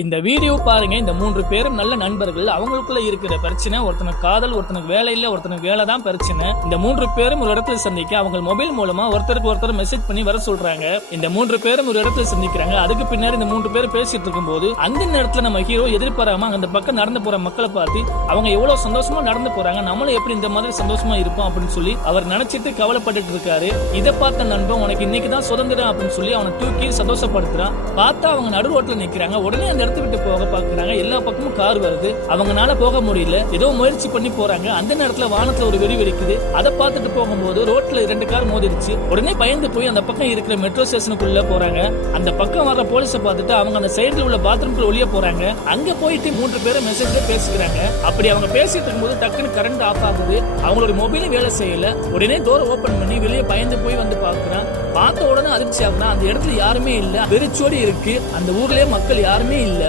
இந்த வீடியோ பாருங்க. இந்த 3 பேரும் நல்ல நண்பர்கள். அவங்களுக்குள்ள இருக்கிற பிரச்சனை, ஒருத்தனுக்கு காதல், ஒருத்தனுக்கு வேலை இல்ல, ஒருத்தனுக்கு வேலை தான் பிரச்சனை. இந்த 3 பேரும் ஒரு இடத்துல சந்திக்க அவங்க மொபைல் மூலமா ஒருத்தருக்கு ஒருத்தர் மெசேஜ் பண்ணி வர சொல்றாங்க. இந்த 3 பேரும் ஒரு இடத்துல சந்திக்கிறாங்க. அதுக்கு பின்னாடி இந்த 3 பேர் பேசிட்டு இருக்கும்போது அந்த நேரத்துல நம்ம ஹீரோ எதிர்பாராம அந்த பக்கம் நடந்து போற மக்களை பார்த்து அவங்க எவ்வளவு சந்தோஷமா நடந்து போறாங்க, நம்மளும் எப்படி இந்த மாதிரி சந்தோஷமா இருப்போம் அப்படின்னு சொல்லி அவர் நினைச்சிட்டு கவலைப்பட்டு இருக்காரு. இதை பார்த்த நண்பன் உனக்கு இன்னைக்கு தான் சுதந்திரம் அப்படின்னு சொல்லி அவனை தூக்கி சந்தோஷப்படுத்துறான். பார்த்தா அவங்க நடு ரோட்ல நிக்கிறாங்க. உடனே அந்த இடத்து விட்டு போக பாக்குறாங்க. எல்லா பக்கமும் கார் வருது. அவங்கனால போக முடியல. ஏதோ முயற்சி பண்ணி போறாங்க. அந்த நேரத்துல வானத்துல ஒரு வெடி வெடிக்குது. அதை பார்த்துட்டு போகும்போது ரோட்ல 2 கார் மோதிருச்சு. உடனே பயந்து போய் அந்த பக்கம் இருக்கிற மெட்ரோ ஸ்டேஷனுக்குள்ள போறாங்க. அந்த பக்கம் வர்ற போலீஸை பார்த்துட்டு அவங்க அந்த சைடுல உள்ள பாத்ரூம்குள்ள ஒளிய போறாங்க. அங்க போயிட்டு 3 பேரும் மெசேஜ்ல பேசிக்கிறாங்க. அப்படி அவங்க பேசிட்டு இருக்கும்போது டக்குன்னு கரண்ட் ஆஃப் ஆகுது. அவங்களோட மொபைலும் வேலை செய்யல. உடனே டோர் ஓபன் பண்ணி வெளியே பயந்து போய் வந்து பாக்குறான். பார்த்த உடனே அதிர்ச்சி ஆகுனா அந்த இடத்துல யாருமே இல்ல. வெறிச்சோடி இருக்கு. அந்த ஊர்லயே மக்கள் யாருமே இல்ல.